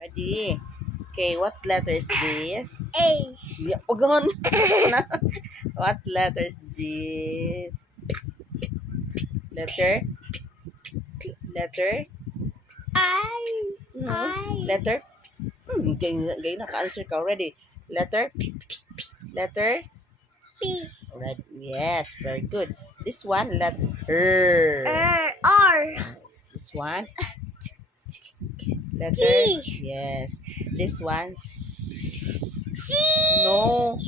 Ready? Okay, what letter is this? A. Yeah, wag on. What letter is this? Letter? Letter? I. No. Letter? Gay naka-answer ka already. Letter? Letter? P. Right. Yes, very good. This one, letter. R. This one, letter. T. Yes. This one, C. no.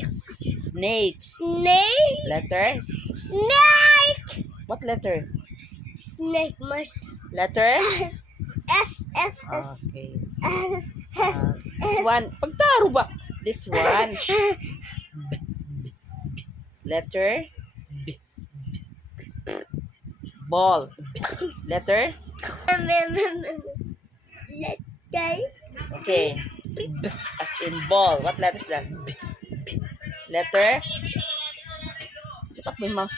Snake. Snake. Letter. Snake. What letter? Snake must. Letter? S. S. S. S. Okay. S. S. This one, pagtaro ba? This one, letter. B. Ball. Letter. Letter. Okay. B as in ball. What letter is that? B. B. Letter. Dapat may mga...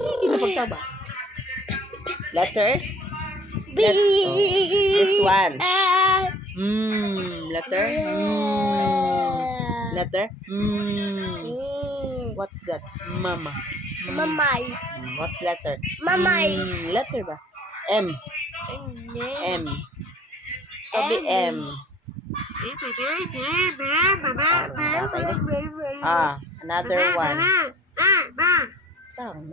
Sige na pagtaba. Letter. B. This one. Letter. Letter. What's that? Mama. Mamay. What letter? Mamay. Letter ba? M. M. Sabi M. Another one. Tang,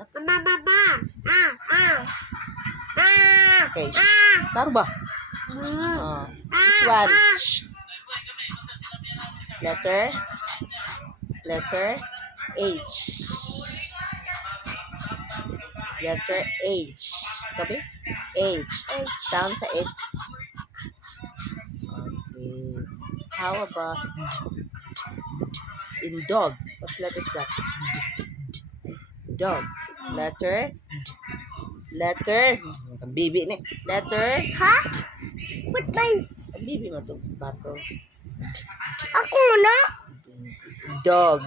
okay. Taro ba? This one. Letter. Letter H. Letter H. Sabi? H. Sound sa H. Okay. How about in dog? What letter is that? Dog. Letter. Letter. Bibi ni. Letter. Ha? Ba't may... Bibi mo to. Bato. Ako na? Dog.